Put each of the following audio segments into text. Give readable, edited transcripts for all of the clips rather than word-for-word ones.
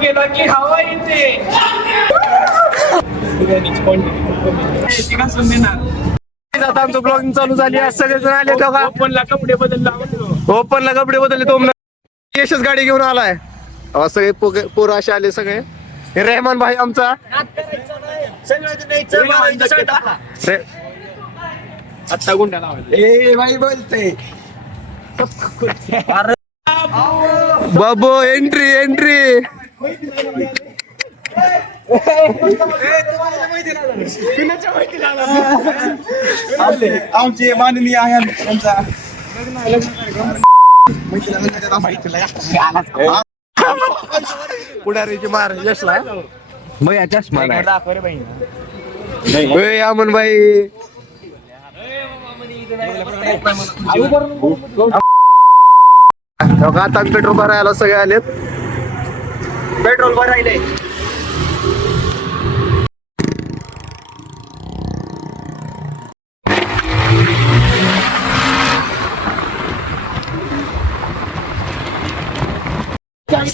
केला की हवा येते आता आमचं ब्लॉगिंग चालू झाली आहे. सगळेजण आले बघा. ओपनला कपडे बदलला ओपनला कपडे बदलले. तो यशच गाडी घेऊन आलाय. सगळे पोरं असे आले सगळे. रेहमान भाई आमचा आता गुंडा लावायचा. ए भाई बोलते बाबू एंट्री एंट्री. आमचे माननीय आहे त्यांचा पुढारीची मार यशला भैया चष्मा अमन भाई. आता पेट्रोल भरायला सगळे आलेत. पेट्रोल भरायले.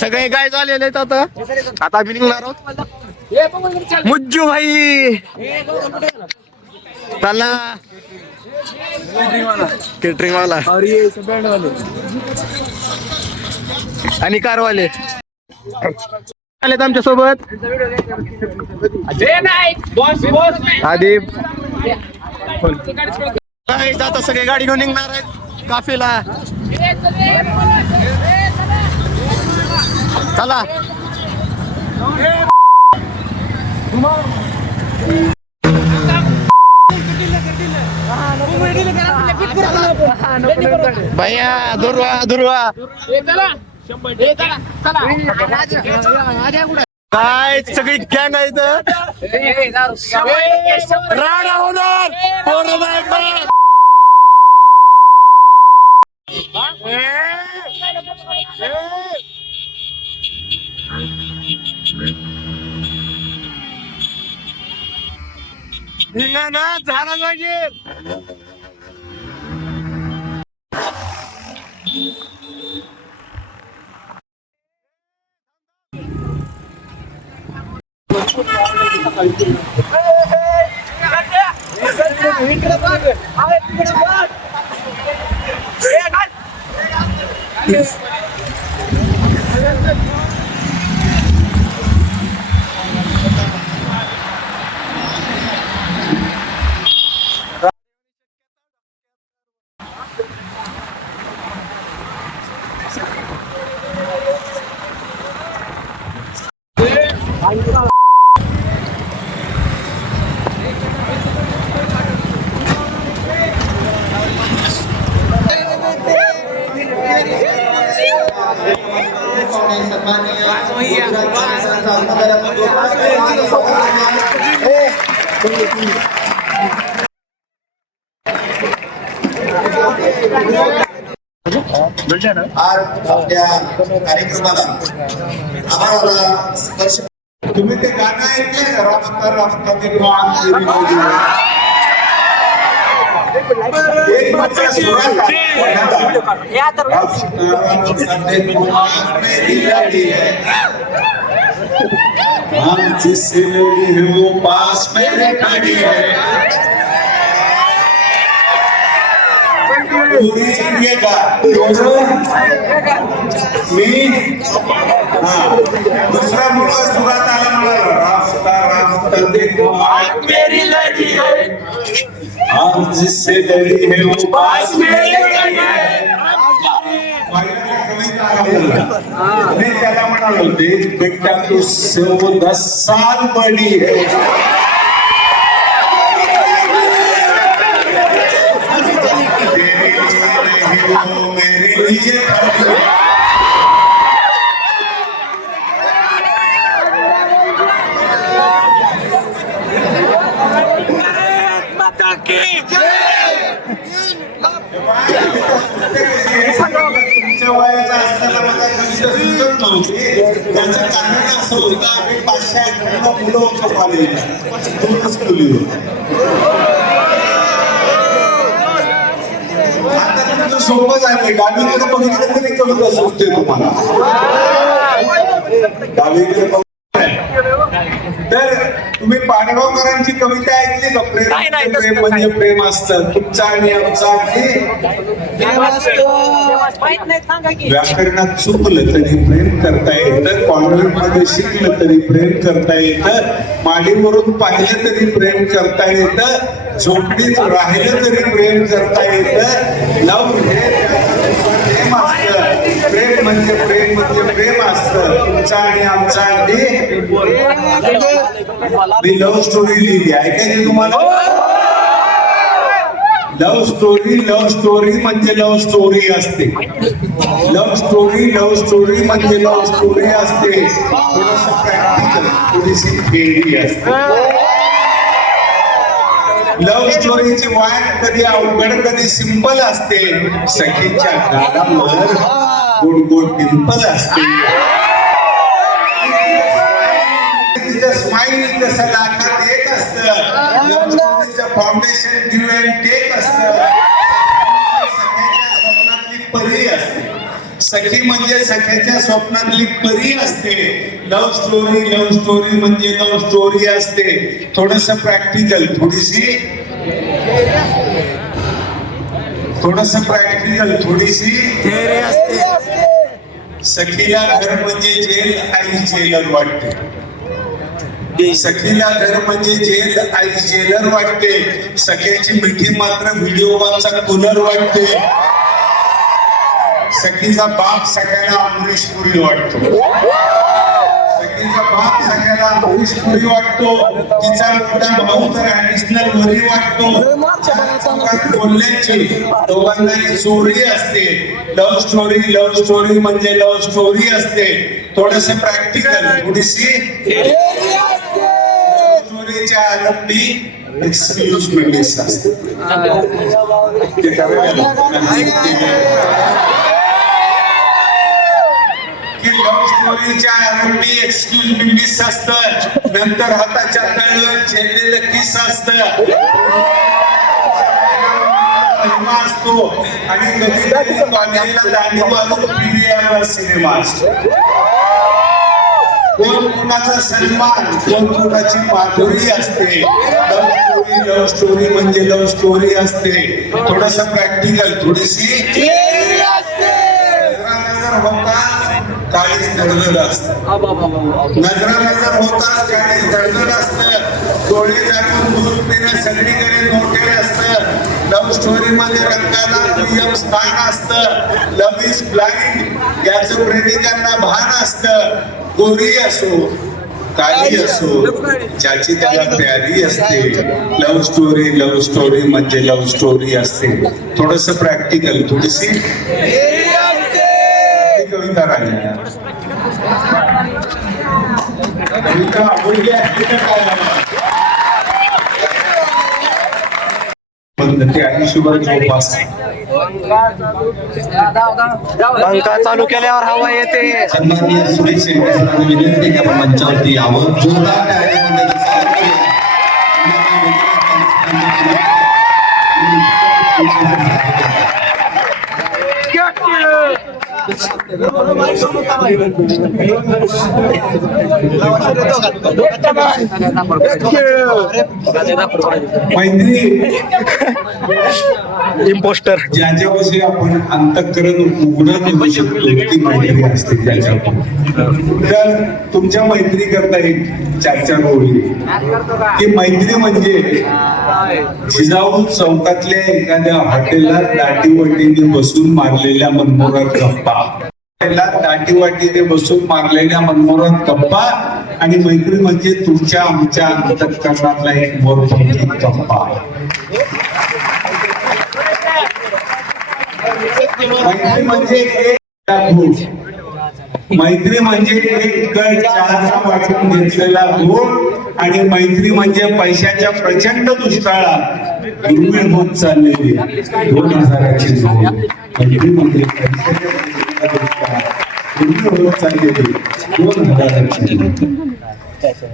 सगळे गाय झालेले आहेत. आता आम्ही निघणार आहोत. मुज्जू भाई चला केटरिंग वाला आणि कारवाले आलेत आमच्या सोबत. आधी आता सगळे गाडी घेऊन निघणार आहेत काफेला. चला भैया दुर्वा दुर्वा काय सगळी गँग आहे इथं. राडा होणार ना झाला पाहिजे. आज आपल्या कार्यक्रमाला आम्हाला स्पर्श. तुम्ही ते गाणं ऐकलंय का? रफ्ता रफ्ता ते जिससे लड़ी है वो पास मेरे खड़ी है. मी दुसरा मुलगा सुरात आला मला. रास्ता रास्ता देखो आज मेरी लड़ी है. आज जिससे लड़ी है वो पास मेरे खड़ी है. मी त्याला म्हणालो देख बेटा तुझसे वो 10 साल बड़ी है. मेरे लिए माता की तुमच्या वयाचा असताना मला कविता सुचत नव्हती. त्याचं कारण असं होतं आम्ही 511 मुलं होतो कॉलेजला. आता सोपं झालंय. डावीकडे बघितलं तरी कविता सुचते तुम्हाला. डावीकडे तर तुम्ही पाडगावकरांची कविता ऐकली का? प्रेम म्हणजे प्रेम असतं, तुमचा आणि आमचा. व्याकरणात चुकलं तरी प्रेम करता येतं, कॉन्व्हेंट मध्ये शिकलं तरी प्रेम करता येतं, माडीवरून पाहिलं तरी प्रेम करता येतं, झोपडीत राहिलं तरी प्रेम करता येतं. लव हे प्रेम असतं. प्रेम म्हणजे प्रेम असतं, तुमचा आणि आमचा. मी लव्ह स्टोरी लिहिली, ऐकायची तुम्हाला? लव्ह स्टोरी म्हणजे लव्ह स्टोरी असते. लव्ह स्टोरी म्हणजे लव्ह स्टोरी असते. थोडस प्रॅक्टिकल, थोडीशी थेअरी असते. लव्ह स्टोरीची वाट कधी अवघड कधी सिंपल असते. सखीच्या गालावर गोड गोड डिंपल असते. तिचं स्माईल कसं लाखात एक असतं. फाउंडेशन गिव्ह अँड टेक असतं. सख्याच्या स्वप्नातली परी असते. सखी म्हणजे सख्याच्या स्वप्नातली परी असते. लव्ह स्टोरी म्हणजे लव्ह स्टोरी असते. थोडस प्रॅक्टिकल, थोडीशी थेअरी असते. सखीला घर म्हणजे जेल, आई जेलर वाटते. सखीला घर म्हणजे जेल, आई जेलर वाटते. सख्याची मिठी मात्र व्हिडिओ कॉलचा कूलर वाटते. सखीचा बाप सगळ्याला अमरीश पुरी वाटतो. सखीचा बाप सगळ्याला अमरीश पुरी वाटतो. तिचा मोठा भाऊ तर ऍडिशनल वरी वाटतो. बोलण्याची दोघांनाही चोरी असते. लव्ह स्टोरी म्हणजे लव्ह स्टोरी असते. थोडस प्रॅक्टिकल, थोडीशी स्टोरीच्या आरंभी एक्सक्यूज मी असते. लव्ह स्टोरीच्या आरंभी एक्सक्यूज मी मिस असतं. नंतर हाताच्या तळव्यात झेललेलं किस असतं असतो. आणि कधीतरी कॉलेजला दांडी मारून PVR सिनेमा असतो. कोण कुणाचा सन्मान, कोण कुणाची माधुरी असते. लव्ह स्टोरी म्हणजे लव्ह स्टोरी असते. थोडस प्रॅक्टिकल, थोडीशी नजर होता काळीच धडधड असतं. नजर होताच काळीच धडधड असतं. डोळे झाकून दूध पिणं सगळीकडे नोटेड असतं. लव्ह स्टोरी मध्ये रंगाला दुय्यम स्थान असतं. लव्ह इज ब्लाइंड याचं प्रेमिकांना भान असतं. गोरी असो काळी असो, ज्याची त्याला प्यारी असते. लव्ह स्टोरी म्हणजे लव्ह स्टोरी असते. थोडस प्रॅक्टिकल, थोडीशी कविता राहिली. कविता आवडली आहे पण ते आयुष्यभर जोपास. पंखा चालू केल्यावर हवा येते. सन्माननीय सुरेश शेट्टी सरांनी विनंती की आपण मंचावरती यावं. जोरदार टाळ्यांमध्ये मैत्री इम्पोस्टर ज्याच्यापाशी आपण अंतःकरण उघडून देऊ शकतो ती मैत्री असते त्याच्याकडून. तर तुमच्या मैत्री करता एक 4 ओळी की मैत्री म्हणजे जिजाऊ चौकातल्या एखाद्या हॉटेलला दाटीवाटीने बसून मारलेल्या मनमोहक गप्पा. दाटीवाटीने बसून मारलेल्या मनमोहक गप्पा. आणि मैत्री म्हणजे तुमच्या आमच्या अंतःकरणातला एक मोरपंखी गप्पा. मैत्री म्हणजे मैत्री म्हणजे एक गड चहाचा वाटून घेतलेला घोट. आणि मैत्री म्हणजे पैशाच्या प्रचंड दुष्काळात दुर्मिळ होत चाललेली 2000ची नोट. मैत्री म्हणजे पैशाच्या प्रचंड दुष्काळात दुर्मिळ होत चाललेली 2000ची नोट.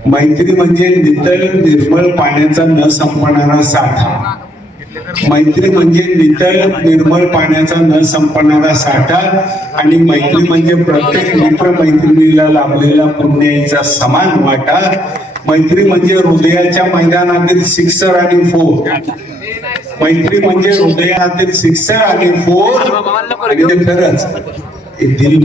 मैत्री म्हणजे नितळ निर्मळ पाण्याचा न संपणारा साठा. मैत्री म्हणजे नितळ निर्मळ पाण्याचा न संपणारा साठा आणि मैत्री म्हणजे प्रत्येक मित्र मैत्रिणीला लाभलेला पुण्याचा समान वाटा. मैत्री म्हणजे हृदयाच्या मैदानातील सिक्सर आणि फोर. मैत्री म्हणजे हृदयातील सिक्सर आणि फोर. आणि ते खरंच दिल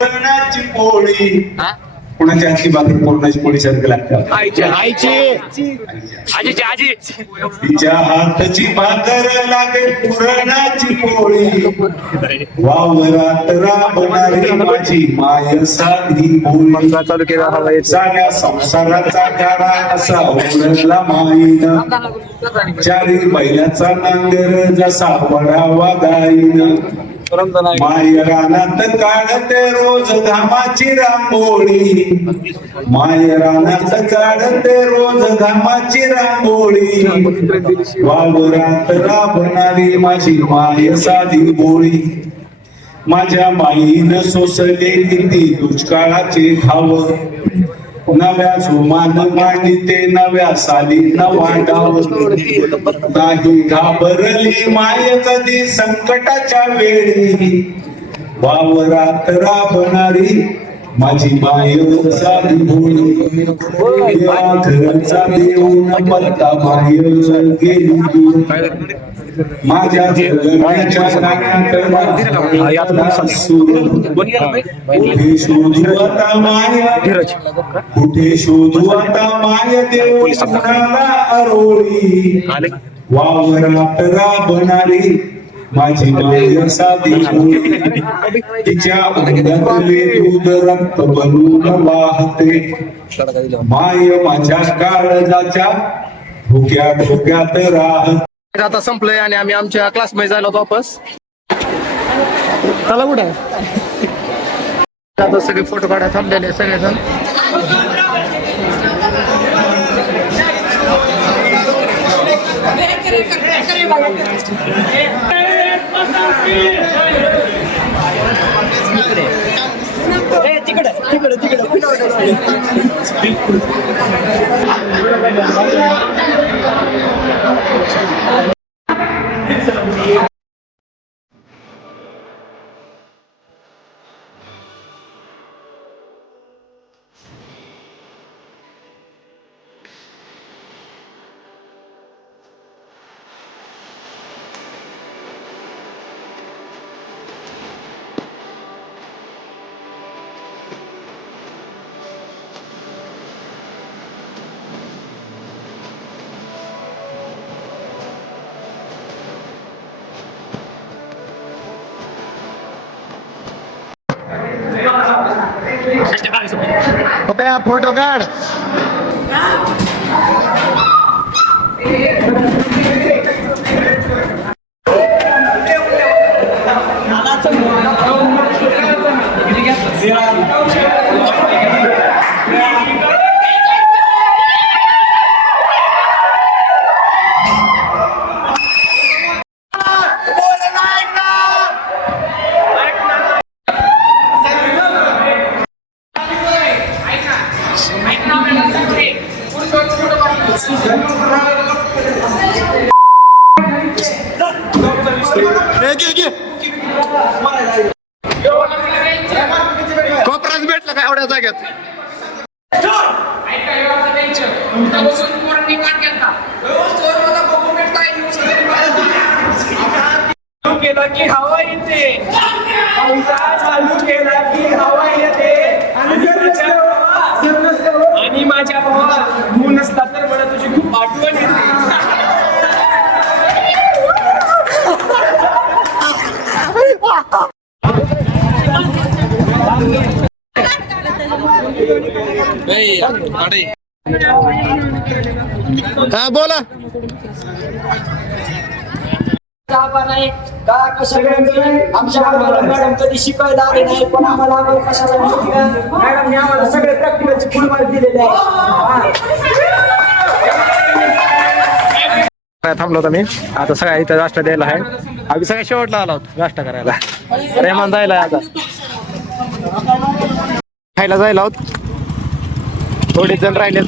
पुरणाची पोळी. कोणाची आजची भाकरी पुरणाची पोळी सारखी लागतात. तिच्या हातची भाकर लागे पुरणाची पोळी. वावरात राबणारी माझी माय साधी पोळी. साऱ्या संसाराचा गाडा असा ओळखला माईन. चारी बैलाचा नांगर जसा पडावा गाईन. मायरानात काढते रोज धामाची रांगोळी. मायरानात काढते रोज धामाची रांगोळी. वावरात राबणारी माझी माय साधी बोळी. माझ्या माईनं सोसले किती दुष्काळाचे घाव. नव्या जोमान मांडिते नव्या साली नवाडाव. नाही घाबरली माय कधी संकटाच्या वेळी. वावरात राबणारी माझी माय साधी भोळी. घरचा देऊन पत्ता माय गेली. माझ्या जगण्याच्या कुठे शोधू आता माया. कुठे शोधू आता माय देव कुणाला अरोळी. वावरात राबणारी माझी माय साधी भोळी. तिच्या अंगातले दूध रक्त बनून वाहते. माय माझ्या काळजाच्या भुक्या डोक्यात राहते. आता संपलंय आणि आम्ही आमच्या क्लासमध्ये जायला होतो वापस. चला कुठे आता सगळे फोटो काढायला थांबलेले सगळेजण. फोटो काढ. कोपराच भेटला काय एवढ्या जाग्यात. केला की हवा येते. चालू केला की हवा येते. आणि माझ्या भावा तू नसता तर मला तुझी खूप आठवण येते. हा बोला. आमच्या मॅडम कधी शिकायला आले नाही पण आम्हाला कशाला मॅडमने आम्हाला सगळे प्रॅक्टिकलचे फुल मार्क दिलेले आहे. थांबलो होतो मी आता सगळ्या इथं नाश्ता द्यायला आहे. आम्ही सगळ्या शेवटला आलो होतो नाश्ता करायला. रेहमान जायला आता. खायला जायला आहोत. थोडे जण राहिलेत.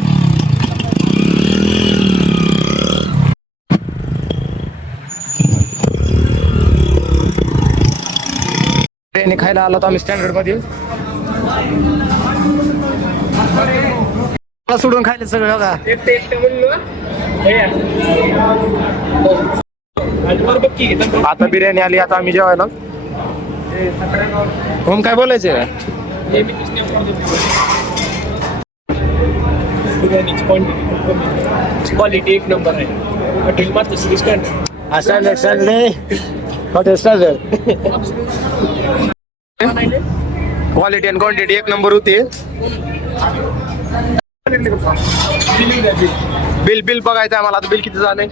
बिर्याणी खायला आलो आम्ही स्टँडर्ड मध्ये. मला सोडून खायला सगळं बघा. आता बिर्याणी आली. आता आम्ही जेवायला. ओम काय बोलायचंय? क्वालिटी एक नंबर आहे. हॉटेल मात्र स्टँडर्ड. क्वालिटी आणि क्वांटिटी एक नंबर होती. बिल बिल बघायचं आम्हाला. आता बिल किती झालंय?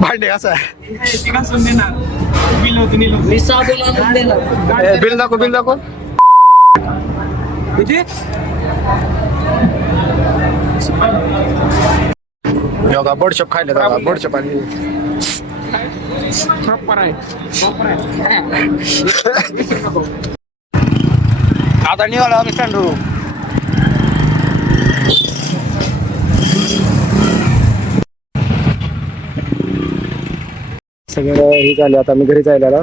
भांडे असं बिल दाखव. बिल दाखव. योगा बडशप खायला दादा. बडशप आणि आता निघालो आम्ही स्टँडवर. सगळं हे झालं. आता आम्ही घरी जायला.